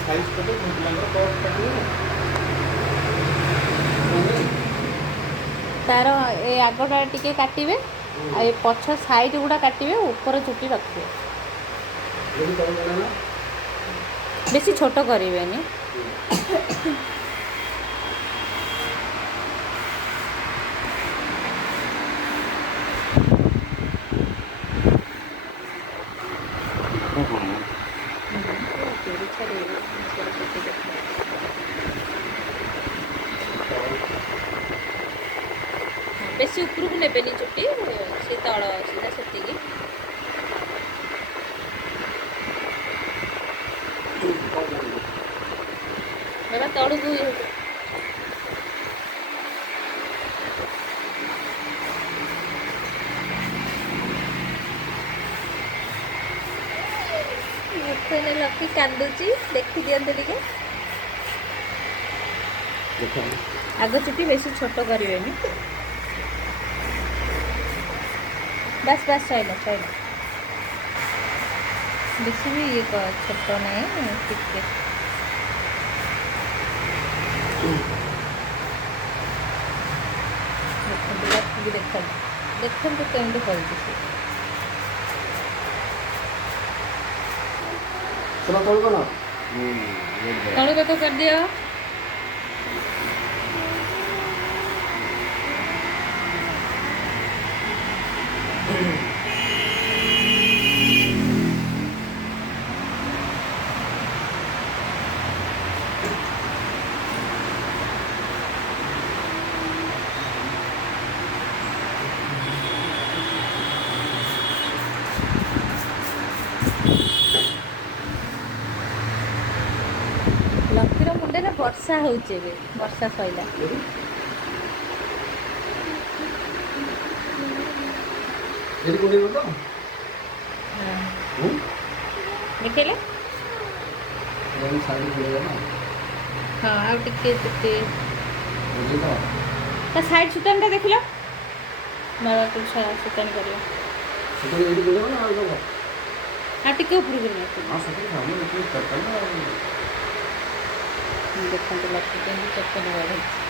size କଲେ ପିଲାଙ୍କର cut କାଟିବେ तार ए आगटा टिके काटिबे आ ए पछ साइड गुड़ा काटिबे ऊपर चुटी रखिबे बेसी छोट करिवेनी बेसी ऊपर को नेबेनी चुटी से तल सीधा सेतिकी बाबा तलू को लकी कांदुची देखी दियंते टिके आग चुटी बेसी छोट करिवेनी बस बस सैला सैला बेसी भी ये छोट नहीं टिके देखो देखो तो केमती करूँ तलू को कर दियो लकीर मुंडे वर्षा होचे वर्षा सैला देखले हाँ आ टिके साइड सुतान टा देखल बाबा तो सुतान कर हाँ टिके ऊपर देखते लक्ष्य चप्पल